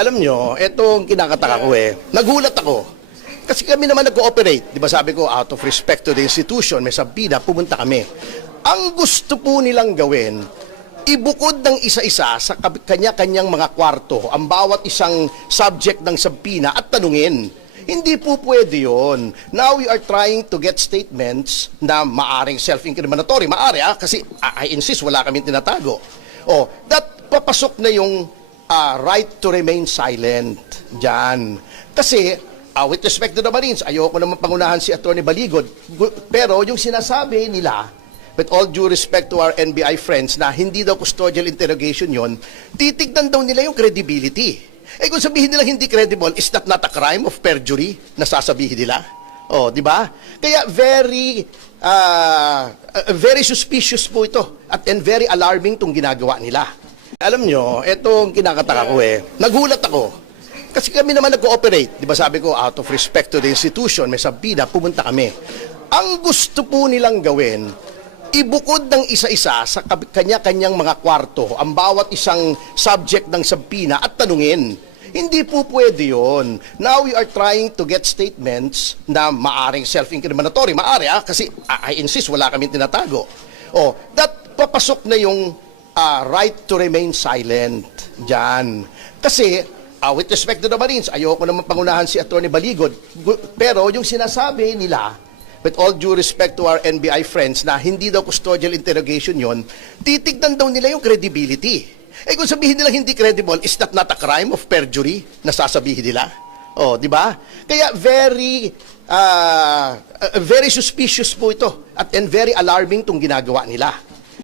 Alam nyo, etong kinakataka ko nagulat ako. Kasi kami naman nag-cooperate. Di ba sabi ko, out of respect to the institution, may sabina, pumunta kami. Ang gusto po nilang gawin, ibukod ng isa-isa sa kanya-kanyang mga kwarto ang bawat isang subject ng sabina at tanungin. Hindi po pwede yun. Now we are trying to get statements na maaring self-incriminatory. Maari kasi I insist, wala kaming tinatago. That papasok na yung right to remain silent dyan. Kasi, with respect to the Marines, ayoko naman pangunahan si Atty. Baligod, pero yung sinasabi nila, with all due respect to our NBI friends, na hindi daw custodial interrogation yon, titignan daw nila yung credibility. Kung sabihin nila hindi credible, is that not a crime of perjury na sasabihin nila? Di ba? Kaya very suspicious po ito and very alarming tong ginagawa nila. Alam nyo, etong kinakataka ko nagulat ako. Kasi kami naman nag-cooperate. Di ba sabi ko, out of respect to the institution, may sabina, pumunta kami. Ang gusto po nilang gawin, ibukod ng isa-isa sa kanya-kanyang mga kwarto ang bawat isang subject ng sabina at tanungin. Hindi po pwede yun. Now we are trying to get statements na maaring self-incriminatory. Maari kasi I insist, wala kaming tinatago. That papasok na yung right to remain silent dyan. Kasi, with respect to the Marines, ayoko naman pangunahan si Atty. Baligod, pero yung sinasabi nila, with all due respect to our NBI friends, na hindi daw custodial interrogation yon, titignan daw nila yung credibility. Kung sabihin nila hindi credible, is that not a crime of perjury na sasabihin nila? Di ba? Kaya very suspicious po ito and very alarming tong ginagawa nila.